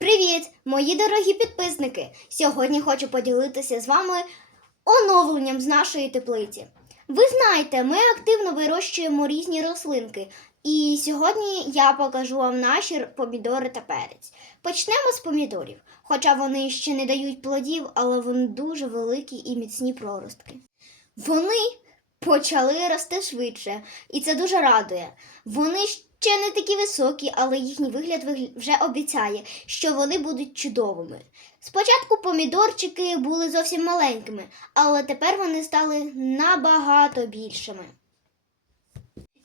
Привіт, мої дорогі підписники! Сьогодні хочу поділитися з вами оновленням з нашої теплиці. Ви знаєте, ми активно вирощуємо різні рослинки, і сьогодні я покажу вам наші помідори та перець. Почнемо з помідорів, хоча вони ще не дають плодів, але вони дуже великі і міцні проростки. Вони почали рости швидше, і це дуже радує. Вони ще не такі високі, але їхній вигляд вже обіцяє, що вони будуть чудовими. Спочатку помідорчики були зовсім маленькими, але тепер вони стали набагато більшими.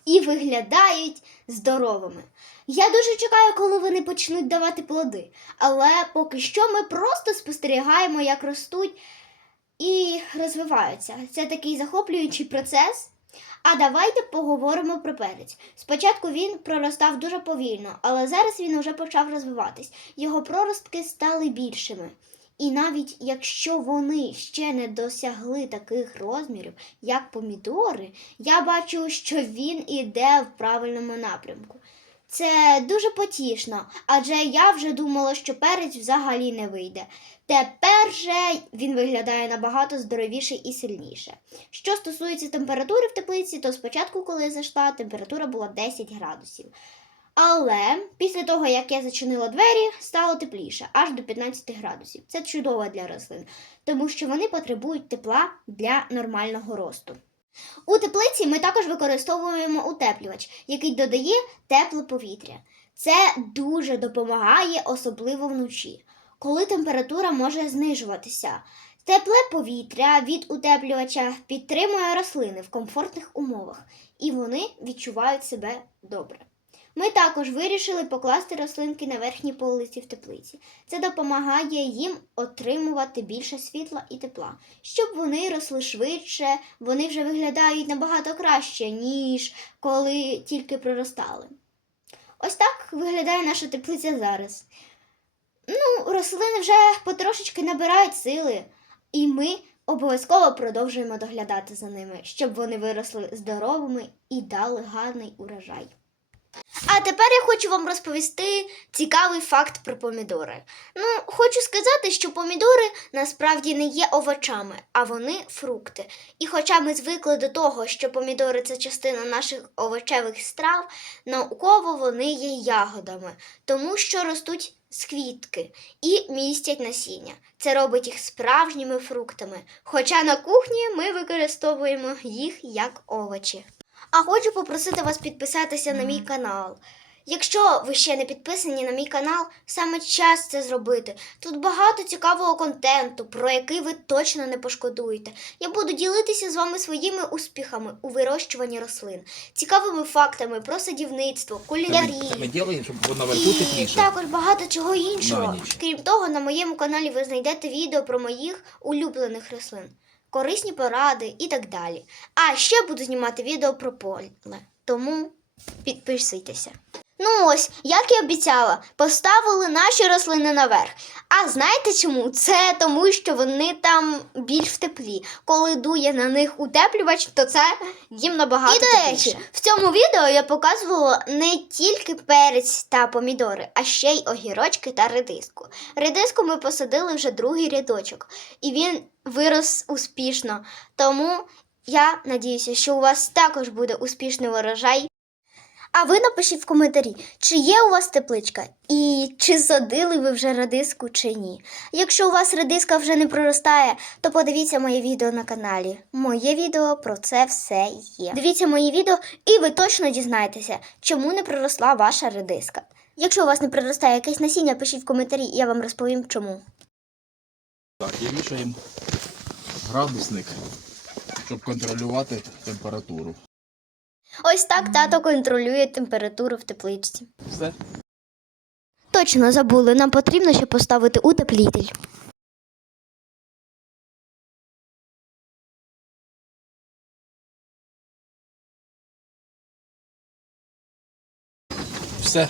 І виглядають здоровими. Я дуже чекаю, коли вони почнуть давати плоди. Але поки що ми просто спостерігаємо, як ростуть і розвиваються. Це такий захоплюючий процес. А давайте поговоримо про перець. Спочатку він проростав дуже повільно, але зараз він уже почав розвиватись. Його проростки стали більшими. І навіть якщо вони ще не досягли таких розмірів, як помідори, я бачу, що він іде в правильному напрямку. Це дуже потішно, адже я вже думала, що перець взагалі не вийде. Тепер же він виглядає набагато здоровіше і сильніше. Що стосується температури в теплиці, то спочатку, коли я зайшла, температура була 10 градусів. Але після того, як я зачинила двері, стало тепліше, аж до 15 градусів. Це чудово для рослин, тому що вони потребують тепла для нормального росту. У теплиці ми також використовуємо утеплювач, який додає тепле повітря. Це дуже допомагає, особливо вночі, коли температура може знижуватися. Тепле повітря від утеплювача підтримує рослини в комфортних умовах, і вони відчувають себе добре. Ми також вирішили покласти рослинки на верхній полиці в теплиці. Це допомагає їм отримувати більше світла і тепла, щоб вони росли швидше, вони вже виглядають набагато краще, ніж коли тільки проростали. Ось так виглядає наша теплиця зараз. Ну, рослини вже потрошечки набирають сили, і ми обов'язково продовжуємо доглядати за ними, щоб вони виросли здоровими і дали гарний урожай. А тепер я хочу вам розповісти цікавий факт про помідори. Ну, хочу сказати, що помідори насправді не є овочами, а вони фрукти. І хоча ми звикли до того, що помідори це частина наших овочевих страв, науково вони є ягодами, тому що ростуть з квітки і містять насіння. Це робить їх справжніми фруктами. Хоча на кухні ми використовуємо їх як овочі. А хочу попросити вас підписатися на мій канал. Якщо ви ще не підписані на мій канал, саме час це зробити. Тут багато цікавого контенту, про який ви точно не пошкодуєте. Я буду ділитися з вами своїми успіхами у вирощуванні рослин, цікавими фактами про садівництво, наверху І також багато чого іншого. Крім того, на моєму каналі ви знайдете відео про моїх улюблених рослин, корисні поради і так далі. А ще буду знімати відео про поле. Тому підписуйтеся. Ну ось, як і обіцяла, поставили наші рослини наверх. А знаєте чому? Це тому, що вони там більш в теплі. Коли дує на них утеплювач, то це їм набагато. І до речі, в цьому відео я показувала не тільки перець та помідори, а ще й огірочки та редиску. Редиску ми посадили вже другий рядочок, і він вирос успішно. Тому я надіюся, що у вас також буде успішний урожай. А ви напишіть в коментарі, чи є у вас тепличка і чи садили ви вже редиску чи ні. Якщо у вас редиска вже не проростає, то подивіться моє відео на каналі. Моє відео про це все є. Дивіться мої відео, і ви точно дізнаєтеся, чому не проросла ваша редиска. Якщо у вас не проростає якесь насіння, пишіть в коментарі, і я вам розповім чому. Так, і вішаємо градусник, щоб контролювати температуру. Ось так тато контролює температуру в тепличці. Все. Точно забули, нам потрібно ще поставити утеплітель. Все.